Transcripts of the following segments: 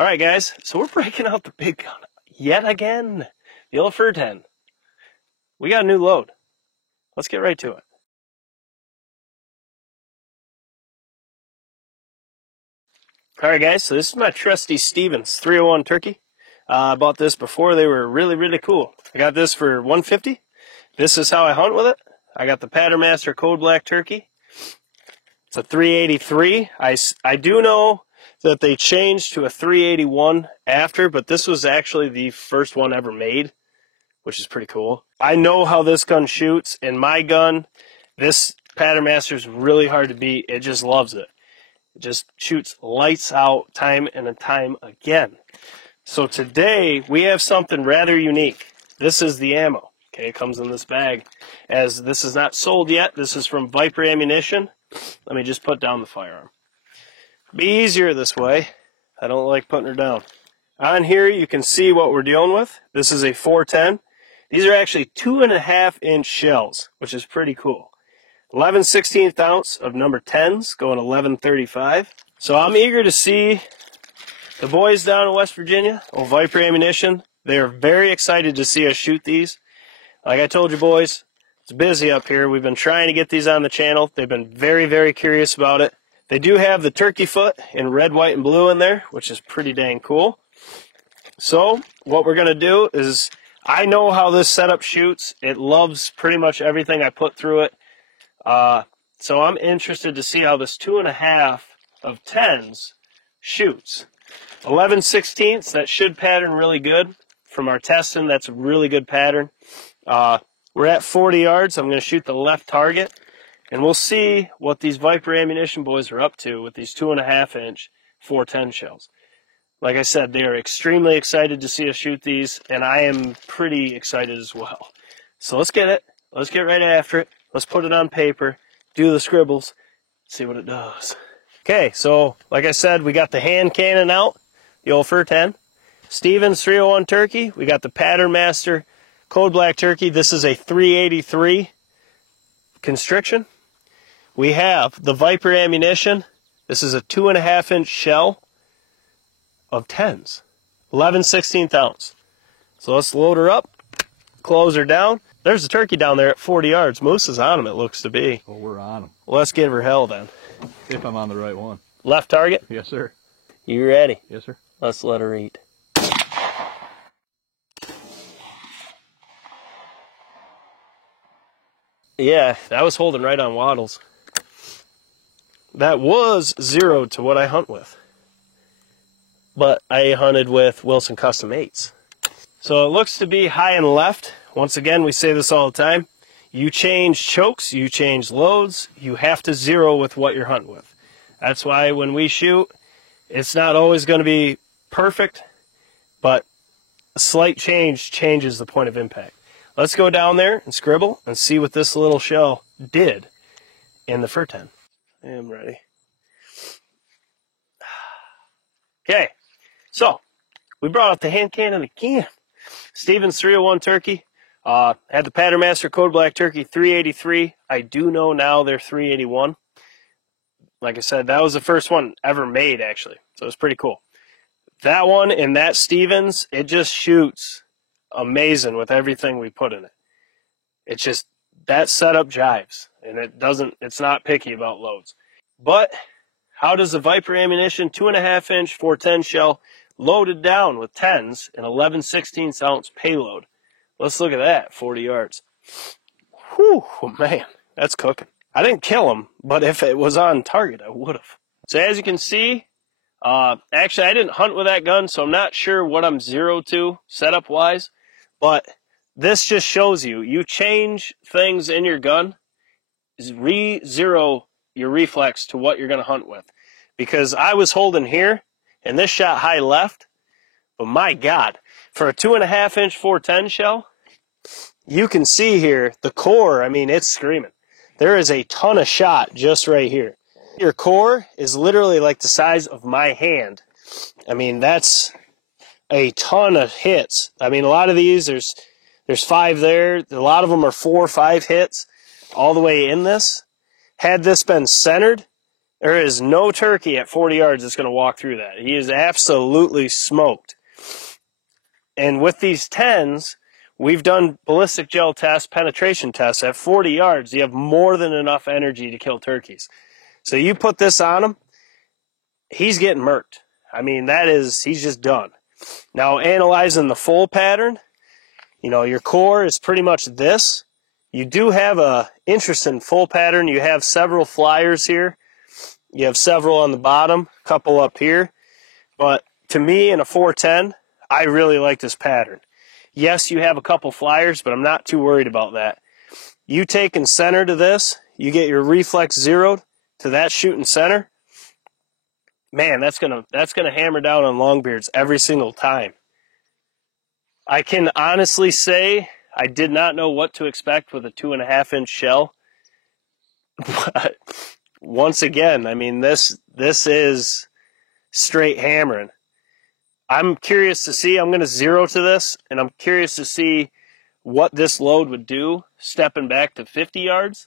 All right, guys, so we're breaking out the big gun yet again, the old Fur 10. We got a new load. Let's get right to it. All right, guys, so this is my trusty Stevens 301 turkey. I bought this before. They were really, really cool. I got this for $150. This is how I hunt with it. I got the Pattern Master Code Black turkey. It's a 383. I do know that they changed to a 381 after, but this was actually the first one ever made, which is pretty cool. I know how this gun shoots, and my gun, this Pattern Master is really hard to beat. It just loves it. It just shoots lights out time and time again. So today we have something rather unique. This is the ammo. Okay, it comes in this bag. As this is not sold yet, this is from Viper Ammunition. Let me just put down the firearm. Be easier this way. I don't like putting her down. On here you can see what we're dealing with. This is a 410. These are actually 2.5-inch shells, which is pretty cool. 11/16 ounce of number 10s, going 1135. So I'm eager to see the boys down in West Virginia, old Viper Ammunition. They are very excited to see us shoot these. Like I told you boys, it's busy up here. We've been trying to get these on the channel. They've been very, very curious about it. They do have the turkey foot in red, white, and blue in there, which is pretty dang cool. So what we're going to do is, I know how this setup shoots. It loves pretty much everything I put through it. So I'm interested to see how this 2.5 of 10s shoots. 11/16, that should pattern really good. From our testing, that's a really good pattern. We're at 40 yards. I'm going to shoot the left target. And we'll see what these Viper Ammunition boys are up to with these 2.5-inch 410 shells. Like I said, they are extremely excited to see us shoot these, and I am pretty excited as well. So let's get it. Let's get right after it. Let's put it on paper, do the scribbles, see what it does. Okay, so like I said, we got the hand cannon out, the old Fur 10. Stevens 301 turkey. We got the Pattern Master Code Black turkey. This is a 383 constriction. We have the Viper Ammunition. This is a 2.5-inch shell of 10s. 11/16 ounce. So let's load her up, close her down. There's a turkey down there at 40 yards. Moose is on him, it looks to be. Well, we're on him. Let's give her hell then. If I'm on the right one. Left target? Yes, sir. You ready? Yes, sir. Let's let her eat. Yeah, that was holding right on wattles. That was 0 to what I hunt with. But I hunted with Wilson Custom 8s. So it looks to be high and left. Once again, we say this all the time. You change chokes, you change loads, you have to zero with what you're hunting with. That's why when we shoot, it's not always going to be perfect, but a slight change changes the point of impact. Let's go down there and scribble and see what this little shell did in the Fur 10. I am ready. Okay, so we brought out the hand cannon again. Stevens 301 turkey. Had the Pattern Master Code Black turkey 383. I do know now they're 381. Like I said, that was the first one ever made, actually. So it's pretty cool. That one and that Stevens, it just shoots amazing with everything we put in it. It's just, that setup jives. And it's not picky about loads. But how does the Viper Ammunition 2.5-inch 410 shell loaded down with 10s and 11/16 ounce payload? Let's look at that, 40 yards. Whew, man, that's cooking. I didn't kill him, but if it was on target, I would have. So as you can see, actually I didn't hunt with that gun, so I'm not sure what I'm 0 to setup-wise, but this just shows you, you change things in your gun, re-zero your reflex to what you're going to hunt with. Because I was holding here, and this shot high left, but my God, for a 2.5-inch 410 shell, you can see here, the core, I mean, it's screaming. There is a ton of shot just right here. Your core is literally like the size of my hand. I mean, that's a ton of hits. I mean, a lot of these, there's 5 there. A lot of them are 4 or 5 hits all the way in this. Had this been centered, There is no turkey at 40 yards that's going to walk through that. He is absolutely smoked. And with these 10s, we've done ballistic gel tests, penetration tests. At 40 yards, you have more than enough energy to kill turkeys. So you put this on him, he's getting murked. I mean, he's just done. Now, analyzing the full pattern, you know, your core is pretty much this. You do have a interesting full pattern. You have several flyers here. You have several on the bottom, a couple up here. But to me, in a 410, I really like this pattern. Yes, you have a couple flyers, but I'm not too worried about that. You take and center to this, you get your reflex zeroed to that shooting center. Man, that's gonna hammer down on longbeards every single time. I can honestly say I did not know what to expect with a 2.5-inch shell. But once again, I mean, this is straight hammering. I'm curious to see, I'm going to zero to this, and I'm curious to see what this load would do stepping back to 50 yards.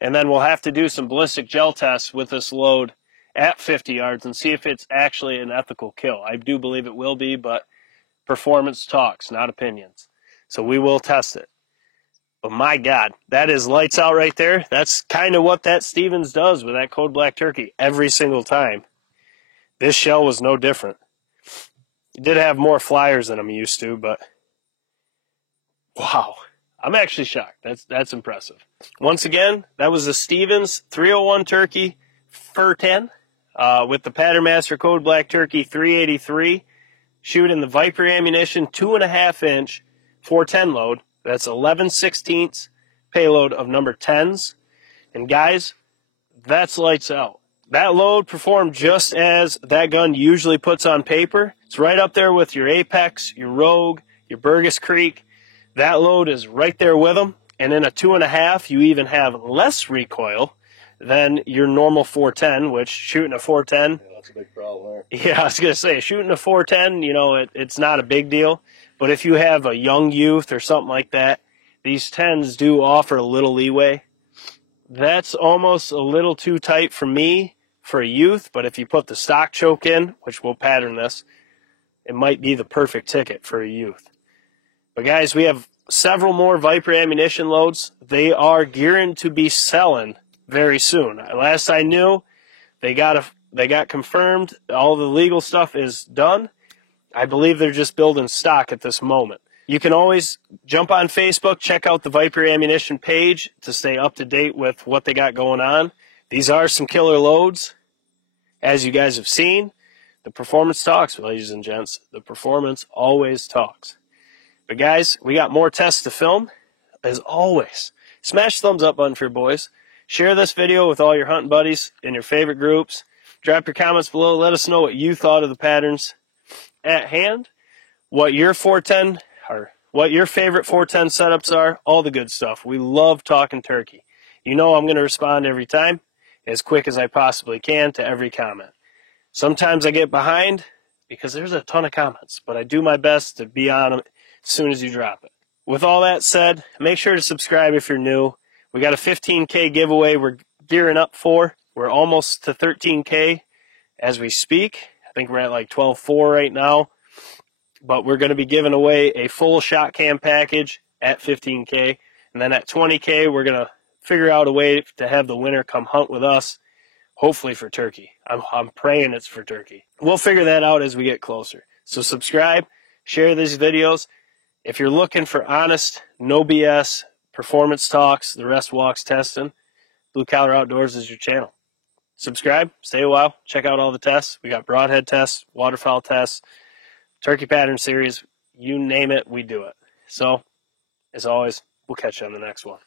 And then we'll have to do some ballistic gel tests with this load at 50 yards and see if it's actually an ethical kill. I do believe it will be, but performance talks, not opinions. So we will test it. But my God, that is lights out right there. That's kind of what that Stevens does with that Code Black Turkey every single time. This shell was no different. It did have more flyers than I'm used to, but wow, I'm actually shocked. That's impressive. Once again, that was the Stevens 301 Turkey Fur 10 with the Pattern Master Code Black Turkey 383. Shooting the Viper ammunition 2.5-inch 410 load. That's 11/16 payload of number 10s. And guys, that's lights out. That load performed just as that gun usually puts on paper. It's right up there with your Apex, your Rogue, your Burgess Creek. That load is right there with them. And in a 2.5, you even have less recoil than your normal 410, which shooting a 410. Yeah, that's a big problem there. Yeah, I was going to say, shooting a 410, you know, it's not a big deal. But if you have a young youth or something like that, these 10s do offer a little leeway. That's almost a little too tight for me for a youth, but if you put the stock choke in, which we'll pattern this, it might be the perfect ticket for a youth. But guys, we have several more Viper ammunition loads. They are gearing to be selling very soon. Last I knew, they got confirmed. All the legal stuff is done. I believe they're just building stock at this moment. You can always jump on Facebook, check out the Viper ammunition page to stay up to date with what they got going on. These are some killer loads. As you guys have seen, the performance talks, ladies and gents. The performance always talks. But guys, we got more tests to film. As always, smash the thumbs up button for your boys. Share this video with all your hunting buddies in your favorite groups. Drop your comments below. Let us know what you thought of the patterns at hand, what your 410 or what your favorite 410 setups are, all the good stuff. We love talking turkey. You know I'm going to respond every time as quick as I possibly can to every comment. Sometimes I get behind because there's a ton of comments, but I do my best to be on them as soon as you drop it. With all that said, make sure to subscribe if you're new. We got a 15K giveaway we're gearing up for. We're almost to 13K as we speak. I think we're at like 12.4 right now. But we're going to be giving away a full shot cam package at 15K. And then at 20K, we're going to figure out a way to have the winner come hunt with us, hopefully for turkey. I'm praying it's for turkey. We'll figure that out as we get closer. So subscribe, share these videos. If you're looking for honest, no BS, performance talks, the rest walks testing, Blue Collar Outdoors is your channel. Subscribe, stay a while, check out all the tests. We got broadhead tests, waterfowl tests, turkey pattern series, you name it, we do it. So, as always, we'll catch you on the next one.